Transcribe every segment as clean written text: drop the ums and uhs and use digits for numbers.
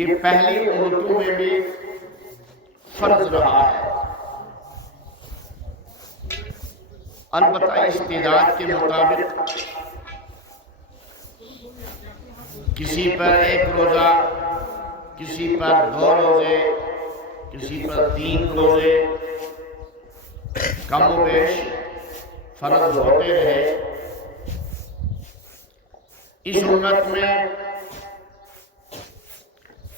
یہ پہلی امتوں میں بھی فرض رہا ہے، البتہ استعداد کے مطابق کسی پر 1 روزہ، کسی پر 2 روزے، کسی پر 3 روزے کم و بیش فرض ہوتے رہے۔ اس امت میں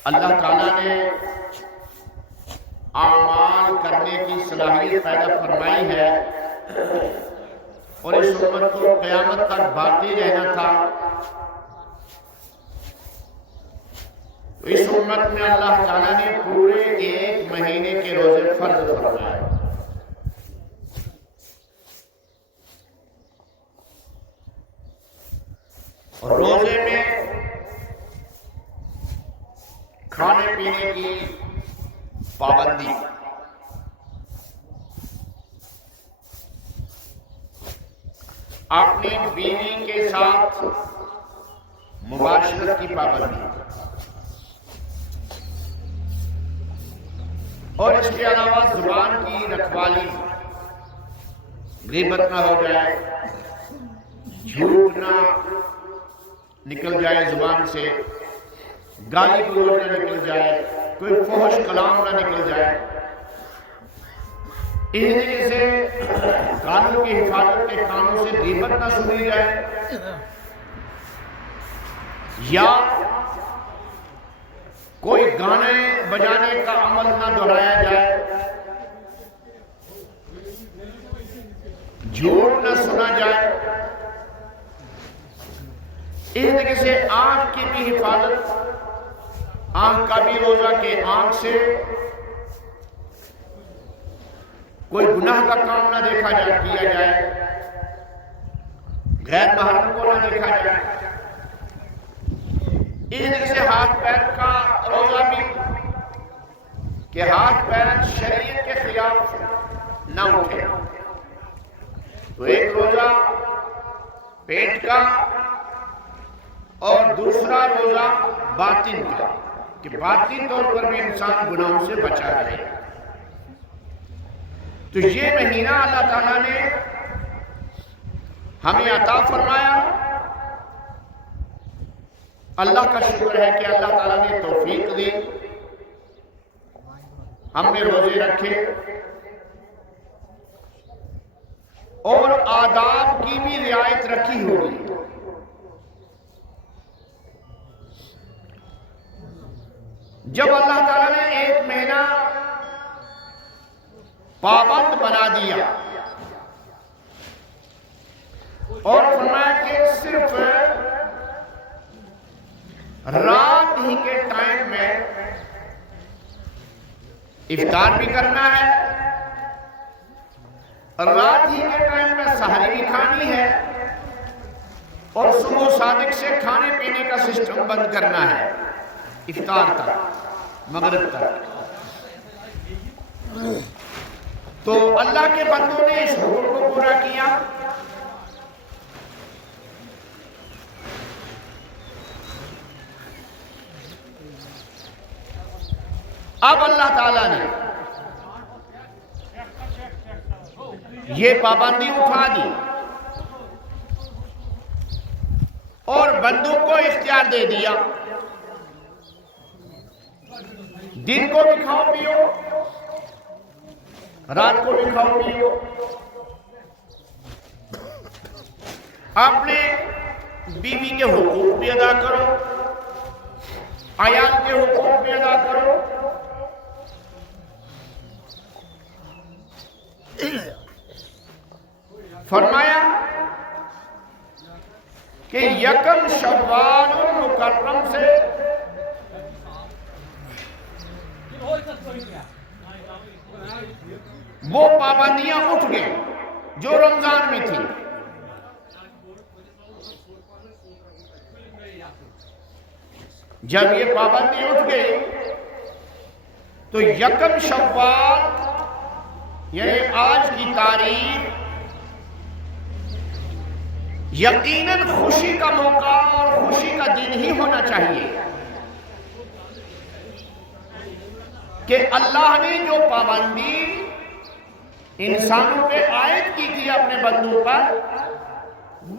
اللہ تعالیٰ نے اعمال کرنے کی صلاحیت پیدا فرمائی ہے، اور اس امت کو قیامت تک باقی رہنا تھا۔ تو اس امت میں اللہ تعالیٰ نے پورے 1 مہینے کے روزے فرض فرمائے۔ اور روزے میں کھانے پینے کی پابندی، اپنی بیوی کے ساتھ مباشرت کی پابندی، اور اس کے علاوہ زبان کی رکھوالی، غیبت نہ ہو جائے، جھوٹ نہ نکل جائے زبان سے، گالی گلوچ نہ نکل جائے، کوئی فحش کلام نہ نکل جائے، اس طریقے سے قانون کی حفاظت کے کاموں سے غیبت نہ سنی جائے، یا کوئی گانے بجانے کا عمل نہ دہرایا جائے، جھوٹ نہ سنا جائے۔ اس طریقے سے آنکھ کی بھی حفاظت، آنکھ کا بھی روزہ کہ آنکھ سے کوئی گناہ کا کام نہ دیکھا جائے، کیا جائے، غیر محرم کو نہ دیکھا جائے۔ اس طریقے سے ہاتھ پیر کا روزہ بھی کہ ہاتھ پیر شریعت کے خلاف نہ اٹھے۔ تو ایک روزہ پیٹ کا اور دوسرا روزہ باطن کا، کہ باطنی طور پر بھی انسان گناہوں سے بچا رہے۔ تو یہ مہینہ اللہ تعالیٰ نے ہمیں عطا فرمایا۔ اللہ کا شکر ہے کہ اللہ تعالیٰ نے توفیق دی، ہم نے روزے رکھے، اور آداب کی بھی رعایت رکھی ہوگی۔ جب اللہ تعالیٰ نے 1 مہینہ پابند بنا دیا اور فرمایا کہ صرف رات ہی کے ٹائم میں افطار بھی کرنا ہے، رات ہی کے ٹائم میں سحری بھی کھانی ہے، اور صبح صادق سے کھانے پینے کا سسٹم بند کرنا ہے افطار تک، مغرب تک۔ تو اللہ کے بندوں نے اس حکم کو پورا کیا۔ اب اللہ تعالیٰ نے یہ پابندی اٹھا دی اور بندوں کو اختیار دے دیا، دن کو بھی کھاؤ پیو، رات کو بھی کھاؤ پیو، اپنے بیوی کے حقوق بھی ادا کرو، عیال کے حقوق بھی ادا کرو، فرمایا کہ 1 شوال المکرم سے وہ پابندیاں اٹھ گئیں جو رمضان میں تھی۔ جب یہ پابندی اٹھ گئی تو 1 شوال یعنی آج کی تاریخ یقیناً خوشی کا موقع اور خوشی کا دن ہی ہونا چاہیے، کہ اللہ نے جو پابندی انسانوں پہ عائد کی تھی اپنے بندوں پر،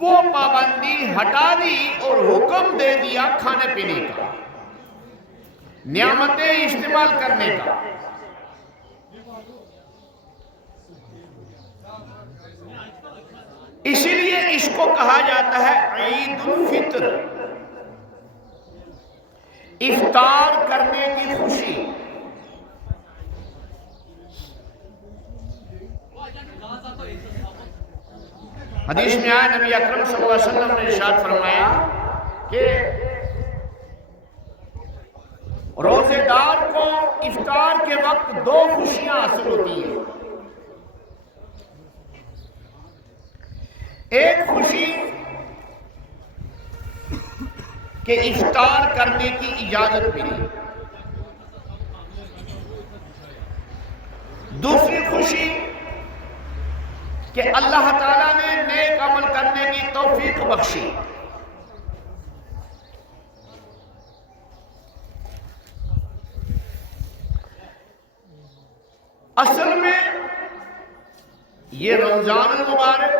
وہ پابندی ہٹا دی اور حکم دے دیا کھانے پینے کا، نعمتیں استعمال کرنے کا۔ اسی لیے اس کو کہا جاتا ہے عید الفطر، افطار کرنے کی خوشی۔ حدیث میں آیا، نبی اکرم صلی اللہ علیہ وسلم نے ارشاد فرمایا کہ روزے دار کو افطار کے وقت 2 خوشیاں حاصل ہوتی ہیں۔ ایک خوشی کہ افطار کرنے کی اجازت ملی، دوسری خوشی کہ اللہ تعالیٰ نے نیک عمل کرنے کی توفیق بخشی۔ اصل میں یہ رمضان المبارک،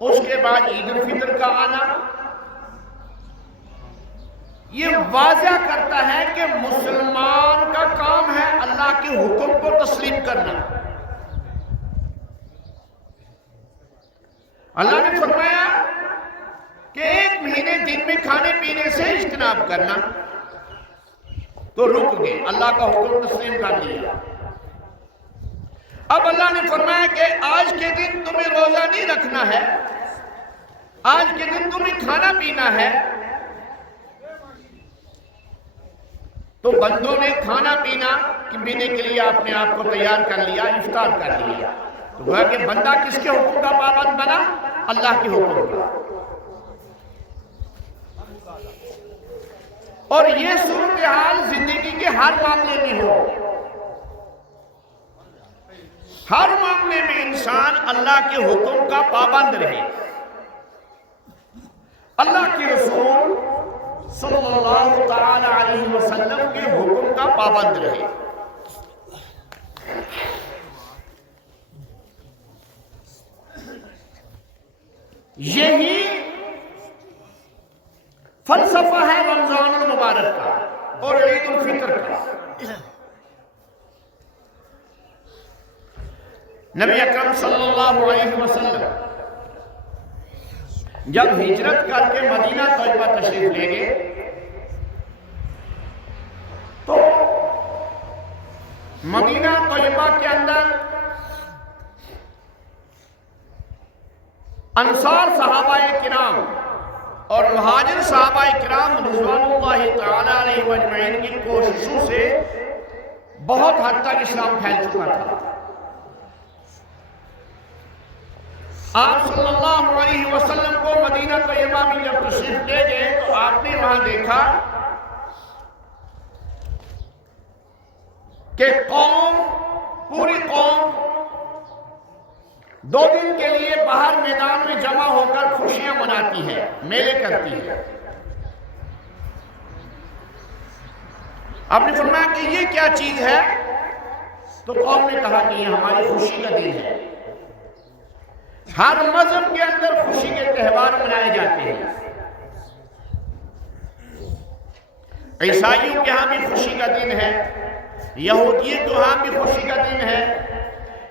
اس کے بعد عید الفطر کا آنا، یہ واضح کرتا ہے کہ مسلمان کا کام ہے اللہ کے حکم کو تسلیم کرنا۔ اللہ نے فرمایا کہ 1 مہینے دن میں کھانے پینے سے اجتناب کرنا، تو رک گئے، اللہ کا حکم تسلیم کر لیا۔ اب اللہ نے فرمایا کہ آج کے دن تمہیں روزہ نہیں رکھنا ہے، آج کے دن تمہیں کھانا پینا ہے۔ تو بندوں نے کھانا پینے کے لیے اپنے آپ کو تیار کر لیا، افطار کر لیا۔ تو گویا کہ بندہ کس کے حکم کا پابند بنا؟ اللہ کے حکم کا۔ اور یہ صورتحال زندگی کے ہر معاملے میں ہو، ہر معاملے میں انسان اللہ کے حکم کا پابند رہے، اللہ کے رسول صلی اللہ تعالی علیہ وسلم کے حکم کا پابند رہے۔ یہی فلسفہ ہے رمضان المبارک کا اور عید الفطر کا۔ نبی اکرم صلی اللہ علیہ وسلم جب ہجرت کر کے مدینہ طیبہ تشریف لے گئے تو مدینہ طیبہ کے اندر انصار صحابہ کرام اور مہاجر صحابہ کرام رضوان اللہ تعالی علیہ اجمعین کی کوششوں سے بہت حد تک اسلام پھیل چکا تھا۔ آپ صلی اللہ علیہ وسلم کو مدینہ طیبہ میں جب تشریف لے گئے تو آپ نے وہاں دیکھا کہ پوری قوم 2 دن کے لیے باہر میدان میں جمع ہو کر خوشیاں مناتی ہے، میلے کرتی ہے۔ آپ نے فرمایا کہ یہ کیا چیز ہے؟ تو قوم نے کہا کہ یہ ہماری خوشی کا دن ہے۔ ہر مذہب کے اندر خوشی کے تہوار منائے جاتے ہیں۔ عیسائیوں کے ہاں بھی خوشی کا دن ہے، یہودیوں کے ہاں بھی خوشی کا دن ہے،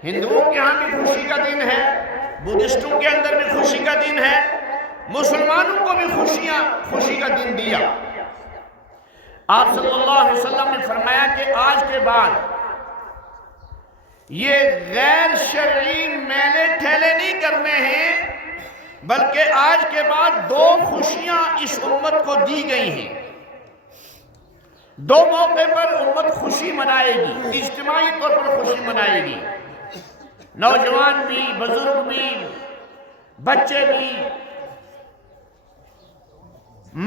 ہندوؤں کے ہاں بھی خوشی کا دن ہے، بدھسٹوں کے اندر بھی خوشی کا دن ہے، مسلمانوں کو بھی خوشی کا دن دیا۔ آپ صلی اللہ علیہ وسلم نے فرمایا کہ آج کے بعد یہ غیر شرعی میلے ٹھیلے نہیں کرنے ہیں، بلکہ آج کے بعد 2 خوشیاں اس امت کو دی گئی ہیں۔ 2 موقع پر امت خوشی منائے گی، اجتماعی طور پر خوشی منائے گی۔ نوجوان بھی، بزرگ بھی، بچے بھی،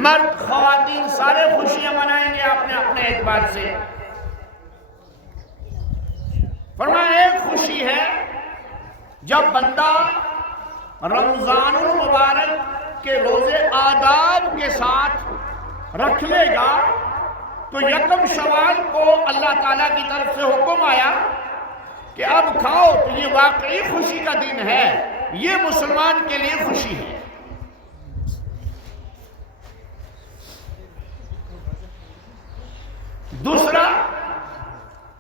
مرد خواتین سارے خوشیاں منائیں گے اپنے اپنے اعتبار سے۔ فرمایا ایک خوشی ہے جب بندہ رمضان المبارک کے روزے آداب کے ساتھ رکھ لے گا تو یکم شوال کو اللہ تعالیٰ کی طرف سے حکم آیا کہ اب کھاؤ، تو یہ واقعی خوشی کا دن ہے، یہ مسلمان کے لیے خوشی ہے۔ دوسرا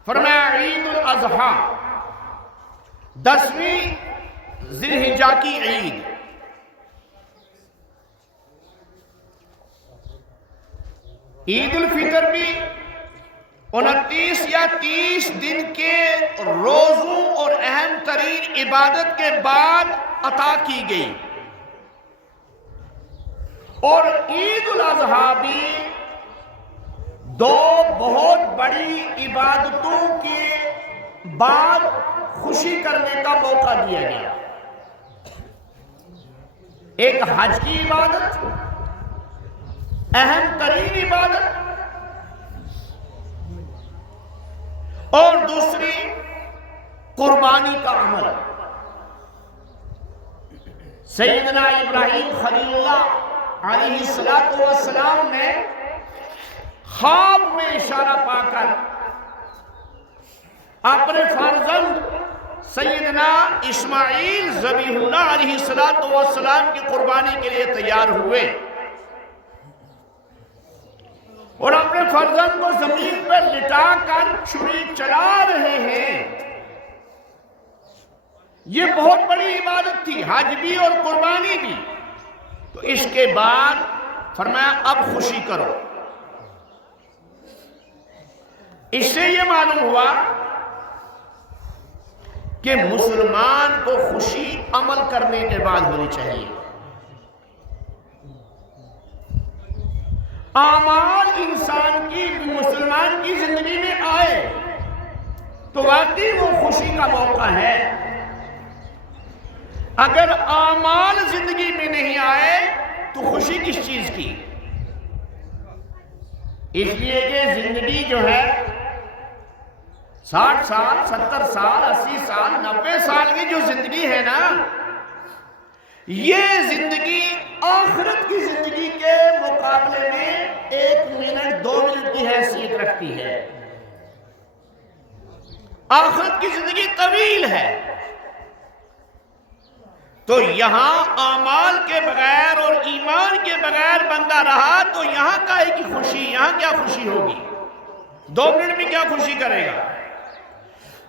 فرمایا عید الاضحیٰ، 10ویں ذی الحجہ کی عید۔ عید الفطر بھی 29 یا 30 دن کے روزوں اور اہم ترین عبادت کے بعد عطا کی گئی، اور عید الاضحیٰ بھی 2 بہت بڑی عبادتوں کے بعد خوشی کرنے کا موقع دیا گیا۔ ایک حج کی عبادت، اہم ترین عبادت، اور دوسری قربانی کا عمل۔ سیدنا ابراہیم خلیل اللہ علیہ السلام نے خواب میں اشارہ پا کر اپنے فرزند سیدنا اسماعیل ذبیح اللہ علیہ السلام کی قربانی کے لیے تیار ہوئے، اور اپنے فرزند کو زمین پر لٹا کر چھری چلا رہے ہیں۔ یہ بہت بڑی عبادت تھی، حج بھی اور قربانی بھی۔ تو اس کے بعد فرمایا اب خوشی کرو۔ اس سے یہ معلوم ہوا کہ مسلمان کو خوشی عمل کرنے کے بعد ہونی چاہیے۔ اعمال انسان کی، مسلمان کی زندگی میں آئے تو واقعی وہ خوشی کا موقع ہے۔ اگر اعمال زندگی میں نہیں آئے تو خوشی کس چیز کی؟ اس لیے کہ زندگی جو ہے 60 سال، 70 سال، 80 سال، 90 سال کی جو زندگی ہے نا، یہ زندگی آخرت کی زندگی کے مقابلے میں 1 منٹ 2 منٹ کی حیثیت رکھتی ہے۔ آخرت کی زندگی طویل ہے، تو یہاں اعمال کے بغیر اور ایمان کے بغیر بندہ رہا تو یہاں کائے کی خوشی؟ یہاں کیا خوشی ہوگی؟ 2 منٹ میں کیا خوشی کرے گا؟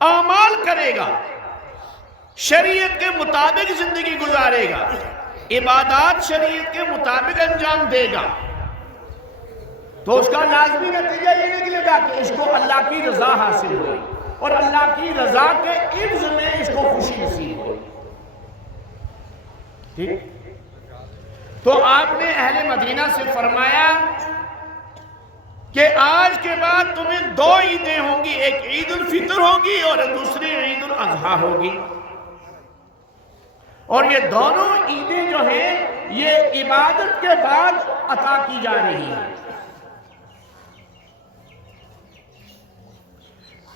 اعمال کرے گا، شریعت کے مطابق زندگی گزارے گا، عبادات شریعت کے مطابق انجام دے گا، تو اس کا لازمی نتیجہ یہ نکلے گا کہ اس کو اللہ کی رضا حاصل ہوئی، اور اللہ کی رضا کے عوض میں اس کو خوشی نصیب ہوئی۔ ٹھیک؟ تو آپ نے اہل مدینہ سے فرمایا کہ آج کے بعد تمہیں 2 عیدیں ہوں گی، ایک عید الفطر ہوگی اور دوسری عید الاضحیٰ ہوگی، اور یہ دونوں عیدیں جو ہیں یہ عبادت کے بعد عطا کی جا رہی ہیں۔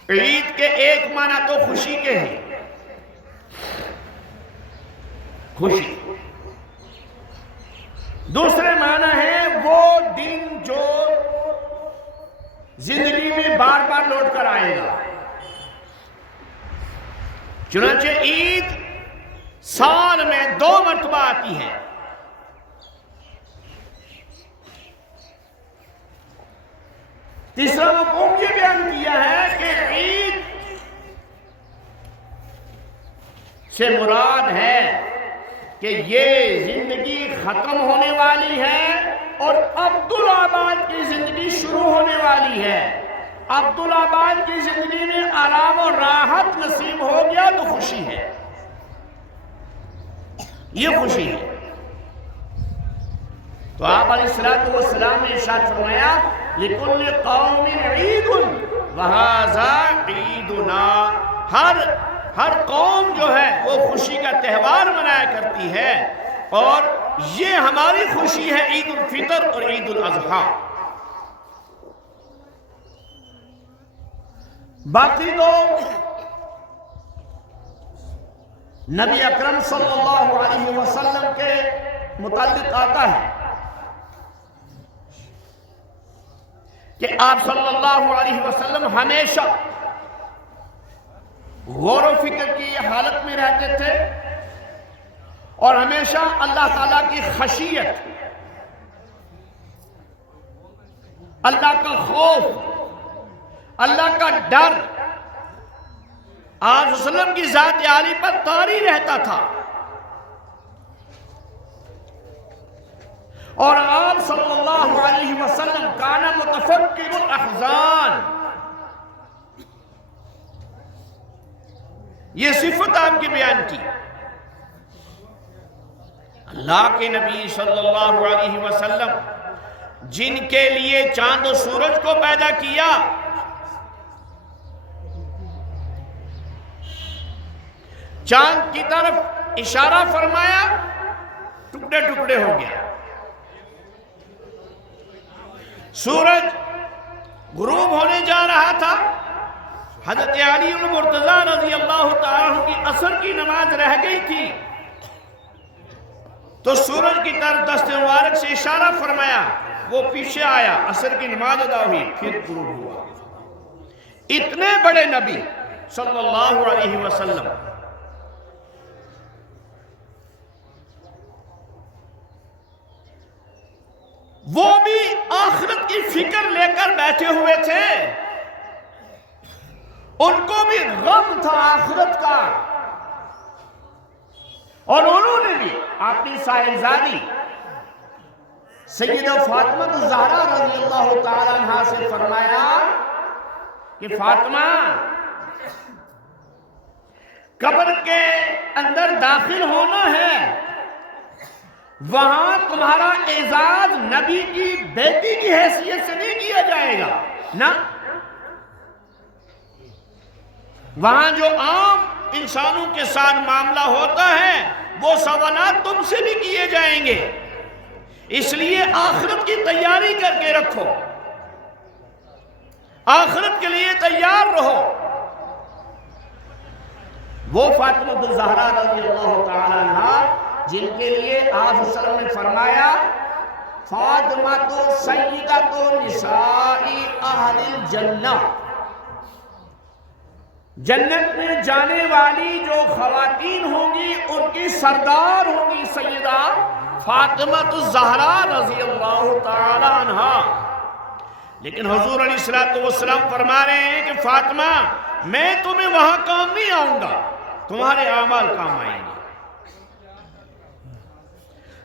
عید کے ایک معنی تو خوشی کے ہیں، خوشی۔ دوسرے معنی ہے وہ دن جو زندگی میں بار بار لوٹ کر آئے گا۔ چنانچہ عید سال میں 2 مرتبہ آتی ہے۔ تیسرا مفہوم یہ بیان کیا ہے کہ عید سے مراد ہے کہ یہ زندگی ختم ہونے والی ہے اور عبدالآباد کی زندگی شروع ہونے والی ہے۔ عبدالآباد کی زندگی میں آرام اور راحت نصیب ہو گیا تو خوشی ہے، یہ خوشی ہے۔ تو آپ علیہ السلام نے ارشاد فرمایا لِكُلِّ قَوْمٍ عِيدٌ وَهَذَا عِيدُنَا، ہر قوم جو ہے وہ خوشی کا تہوار منایا کرتی ہے، اور یہ ہماری خوشی ہے عید الفطر اور عید الاضحیٰ۔ باقی تو نبی اکرم صلی اللہ علیہ وسلم کے متعلق آتا ہے کہ آپ صلی اللہ علیہ وسلم ہمیشہ غور و فکر کی حالت میں رہتے تھے اور ہمیشہ اللہ تعالیٰ کی خشیت، اللہ کا خوف، اللہ کا ڈر آپ صلی اللہ علیہ وسلم کی ذات عالی پر طاری رہتا تھا، اور آپ صلی اللہ علیہ وسلم کان متفکر الاحزان، یہ صفت آپ کی بیان کی۔ اللہ کے نبی صلی اللہ علیہ وسلم جن کے لیے چاند و سورج کو پیدا کیا، چاند کی طرف اشارہ فرمایا، ٹکڑے ٹکڑے ہو گیا، سورج غروب ہونے جا رہا تھا، حضرت علی المرتضیٰ رضی اللہ تعالیٰ عنہ کی عصر کی نماز رہ گئی تھی، تو سورج کی طرف دست مبارک سے اشارہ فرمایا، وہ پیچھے آیا، عصر کی نماز ادا ہوئی، پھر غروب ہوا۔ اتنے بڑے نبی صلی اللہ علیہ وسلم وہ بھی آخرت کی فکر لے کر بیٹھے ہوئے تھے، ان کو بھی غم تھا آخرت کا، اور انہوں نے بھی اپنی صاحبزادی سیدہ فاطمہ الزہرا رضی اللہ تعالی عنہا سے فرمایا کہ فاطمہ، قبر کے اندر داخل ہونا ہے، وہاں تمہارا اعزاز نبی کی بیٹی کی حیثیت سے نہیں کیا جائے گا، نہ وہاں جو عام انسانوں کے ساتھ معاملہ ہوتا ہے وہ سوالات تم سے بھی کیے جائیں گے، اس لیے آخرت کی تیاری کر کے رکھو، آخرت کے لیے تیار رہو۔ وہ فاطمہ الزہرا رضی اللہ تعالی عنہا جن کے لیے آپ صلی اللہ علیہ وسلم نے فرمایا فاطمہ تو سیدۃ نساء اہل الجنہ، جنت میں جانے والی جو خواتین ہوں گی ان کی سردار ہوں گی سیدہ فاطمہ الزہرا رضی اللہ تعالی عنہا۔ لیکن حضور علیہ السلام فرما رہے ہیں کہ فاطمہ، میں تمہیں وہاں کام نہیں آؤں گا، تمہارے اعمال کام آئیں گے۔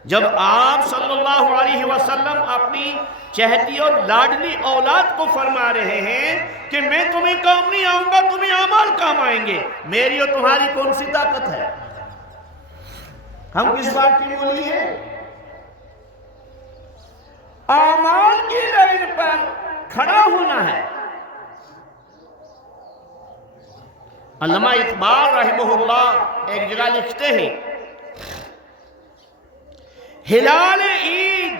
جب آپ صلی اللہ علیہ وسلم اپنی چہتی اور لاڈلی اولاد کو فرما رہے ہیں کہ میں تمہیں کام نہیں آؤں گا، تمہیں اعمال کام آئیں گے، میری اور تمہاری کون سی طاقت ہے؟ ہم کس بات کی مولی ہیں؟ اعمال کی لائن پر کھڑا ہونا ہے۔ علامہ اقبال رحمہ اللہ ایک جگہ لکھتے ہیں، ہلال عید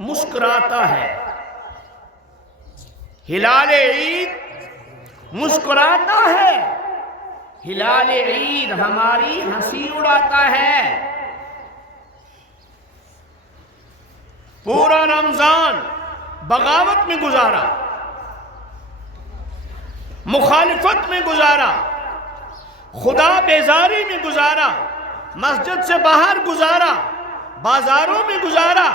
مسکراتا ہے، ہلال عید مسکراتا ہے، ہلال عید ہماری ہنسی اڑاتا ہے۔ پورا رمضان بغاوت میں گزارا، مخالفت میں گزارا، خدا بیزاری میں گزارا، مسجد سے باہر گزارا، بازاروں میں گزارا،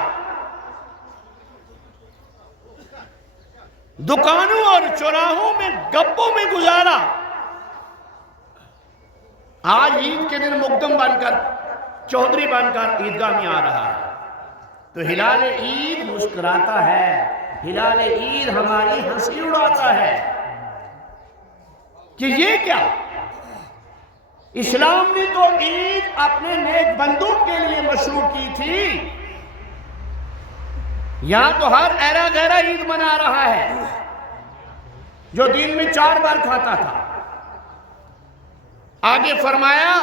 دکانوں اور چوراہوں میں گپوں میں گزارا۔ آج عید کے دن مقدم بن کر، چودھری بن کر عیدگاہ میں آ رہا ہے، تو ہلال عید مسکراتا ہے، ہلال عید ہماری ہنسی اڑاتا ہے کہ یہ کیا؟ اسلام نے تو عید اپنے نیک بندوں کے لیے مشروع کی تھی، یہاں تو ہر ایرا غیرہ عید منا رہا ہے، جو دن میں 4 بار کھاتا تھا۔ آگے فرمایا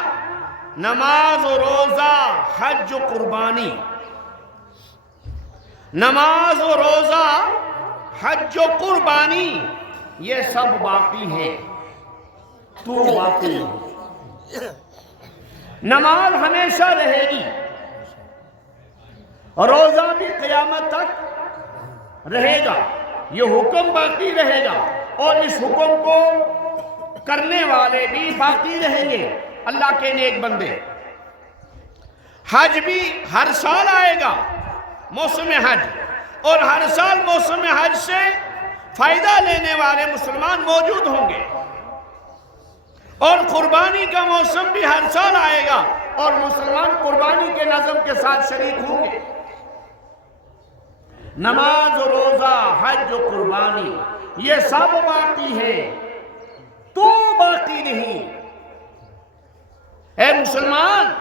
نماز و روزہ، حج و قربانی، نماز و روزہ، حج و قربانی، یہ سب باقی ہے، تو باقی ہے۔ نماز ہمیشہ رہے گی، روزہ بھی قیامت تک رہے گا، یہ حکم باقی رہے گا اور اس حکم کو کرنے والے بھی باقی رہیں گے، اللہ کے نیک بندے۔ حج بھی ہر سال آئے گا، موسم حج، اور ہر سال موسم حج سے فائدہ لینے والے مسلمان موجود ہوں گے، اور قربانی کا موسم بھی ہر سال آئے گا اور مسلمان قربانی کے نظم کے ساتھ شریک ہوں گے۔ نماز و روزہ، حج و قربانی، یہ سب باقی ہے، تو باقی نہیں۔ اے مسلمان،